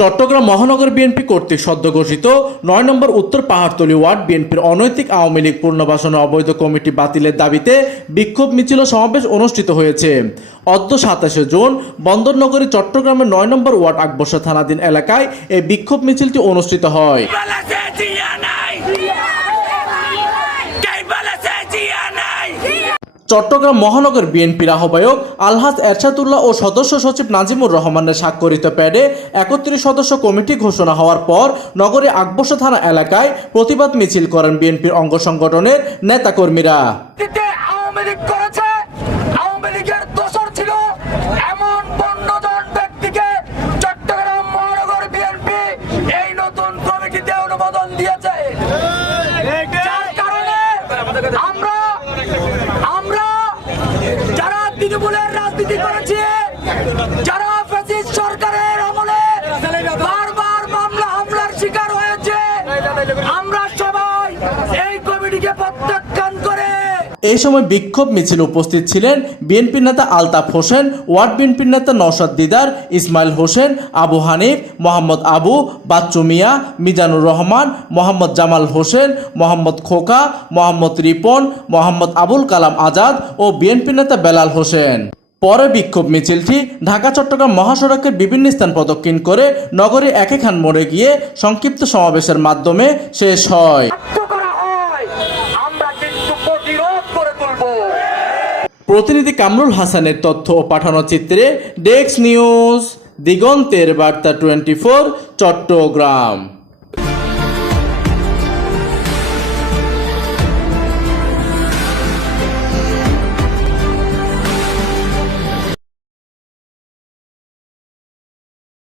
চট্টগ্রাম মহানগর বিএনপি কর্তৃক সদ্য ঘোষিত ৯ নম্বর উত্তর পাহাড়তলী ওয়ার্ড বিএনপির অনৈতিক আওয়ামী লীগ পুনর্বাসনের অবৈধ কমিটি বাতিলের দাবিতে বিক্ষোভ মিছিল ও সমাবেশ অনুষ্ঠিত হয়েছে। অদ্য ২৭ জুন বন্দরনগরী চট্টগ্রামের ৯ নম্বর ওয়ার্ড আকবর্ষা থানাধীন এলাকায় এই বিক্ষোভ মিছিলটি অনুষ্ঠিত হয়। চট্টগ্রাম মহানগর বিএনপির আহ্বায়ক আলহাজ এরশাদুল্লাহ ও সদস্য সচিব নাজিমুর রহমানের স্বাক্ষরিত প্যাডে ৩১ সদস্য কমিটি ঘোষণা হওয়ার পর নগরে আকবর্ষা থানা এলাকায় প্রতিবাদ মিছিল করেন বিএনপির অঙ্গ সংগঠনের নেতাকর্মীরা। তৃণমূলের রাজনীতি করেছে, যারা ফ্যাসিস্ট সরকারের আমলে বারবার মামলা হামলার শিকার হয়েছে, আমরা সবাই এই কমিটিকে প্রত্যাখ্যান করে। এই সময় বিক্ষোভ মিছিল উপস্থিত ছিলেন বিএনপি নেতা আলতাফ হোসেন, ওয়ার্ড বিএনপি নেতা নওশাদ দিদার, ইসমাইল হোসেন, আবু হানিফ, মোহাম্মদ আবু, বাচ্চু মিয়া, মিজানুর রহমান, মোহাম্মদ জামাল হোসেন, মোহাম্মদ খোকা, মোহাম্মদ রিপন, মোহাম্মদ আবুল কালাম আজাদ ও বিএনপি নেতা বেলাল হোসেন। পরে বিক্ষোভ মিছিলটি ঢাকা চট্টগ্রাম মহাসড়কের বিভিন্ন স্থান প্রদক্ষিণ করে নগরীর একেখান মোড়ে গিয়ে সংক্ষিপ্ত সমাবেশের মাধ্যমে শেষ হয়। প্রতিনিধি কামরুল হাসানের তথ্য ও পাঠানো চিত্রে ডেস্ক নিউজ, দিগন্তের বার্তা 24, চট্টগ্রাম।